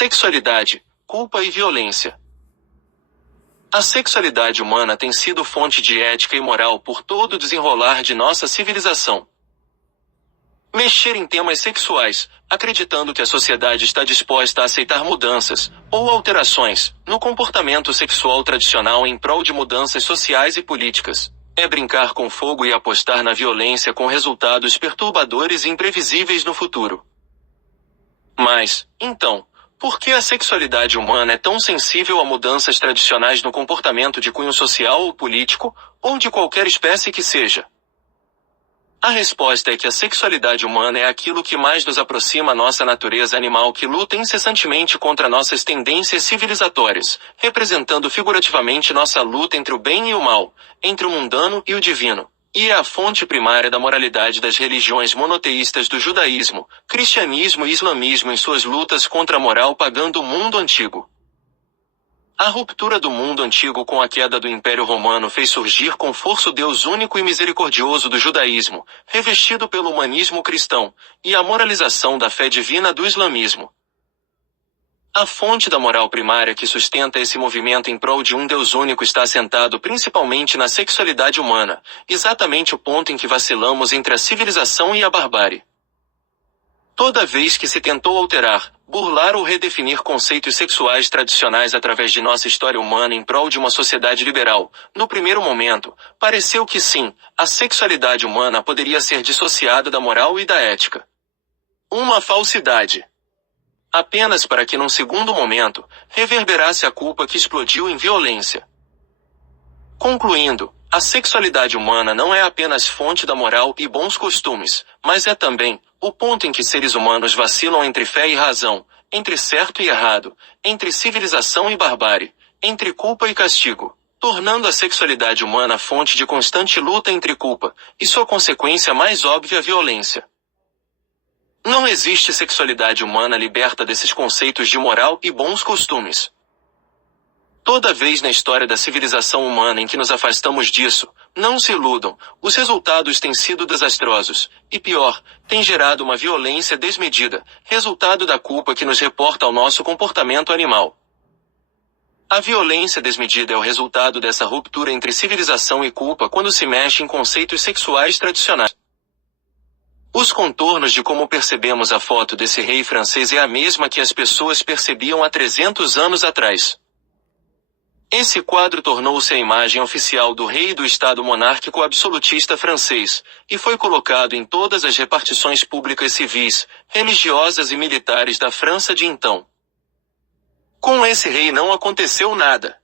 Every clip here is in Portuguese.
Sexualidade, culpa e violência. A sexualidade humana tem sido fonte de ética e moral por todo o desenrolar de nossa civilização. Mexer em temas sexuais, acreditando que a sociedade está disposta a aceitar mudanças, ou alterações, no comportamento sexual tradicional em prol de mudanças sociais e políticas, é brincar com fogo e apostar na violência com resultados perturbadores e imprevisíveis no futuro. Mas, então, por que a sexualidade humana é tão sensível a mudanças tradicionais no comportamento de cunho social ou político, ou de qualquer espécie que seja? A resposta é que a sexualidade humana é aquilo que mais nos aproxima à nossa natureza animal que luta incessantemente contra nossas tendências civilizatórias, representando figurativamente nossa luta entre o bem e o mal, entre o mundano e o divino. E é a fonte primária da moralidade das religiões monoteístas do judaísmo, cristianismo e islamismo em suas lutas contra a moral pagã do mundo antigo. A ruptura do mundo antigo com a queda do Império Romano fez surgir com força o Deus único e misericordioso do judaísmo, revestido pelo humanismo cristão, e a moralização da fé divina do islamismo. A fonte da moral primária que sustenta esse movimento em prol de um Deus único está assentado principalmente na sexualidade humana, exatamente o ponto em que vacilamos entre a civilização e a barbárie. Toda vez que se tentou alterar, burlar ou redefinir conceitos sexuais tradicionais através de nossa história humana em prol de uma sociedade liberal, no primeiro momento, pareceu que sim, a sexualidade humana poderia ser dissociada da moral e da ética. Uma falsidade. Apenas para que num segundo momento, reverberasse a culpa que explodiu em violência. Concluindo, a sexualidade humana não é apenas fonte da moral e bons costumes, mas é também o ponto em que seres humanos vacilam entre fé e razão, entre certo e errado, entre civilização e barbárie, entre culpa e castigo, tornando a sexualidade humana fonte de constante luta entre culpa, e sua consequência mais óbvia violência. Não existe sexualidade humana liberta desses conceitos de moral e bons costumes. Toda vez na história da civilização humana em que nos afastamos disso, não se iludam, os resultados têm sido desastrosos, e pior, têm gerado uma violência desmedida, resultado da culpa que nos reporta ao nosso comportamento animal. A violência desmedida é o resultado dessa ruptura entre civilização e culpa quando se mexe em conceitos sexuais tradicionais. Os contornos de como percebemos a foto desse rei francês é a mesma que as pessoas percebiam há 300 anos atrás. Esse quadro tornou-se a imagem oficial do rei e do Estado monárquico absolutista francês, e foi colocado em todas as repartições públicas civis, religiosas e militares da França de então. Com esse rei não aconteceu nada.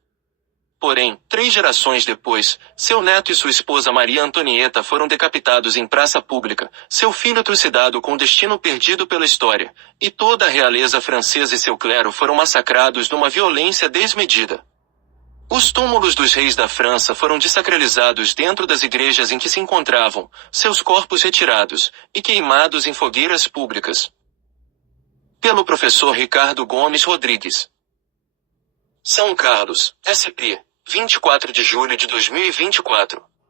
Porém, 3 gerações depois, seu neto e sua esposa Maria Antonieta foram decapitados em praça pública, seu filho trucidado com destino perdido pela história, e toda a realeza francesa e seu clero foram massacrados numa violência desmedida. Os túmulos dos reis da França foram desacralizados dentro das igrejas em que se encontravam, seus corpos retirados, e queimados em fogueiras públicas. Pelo professor Ricardo Gomes Rodrigues. São Carlos, SP, 24 de julho de 2024.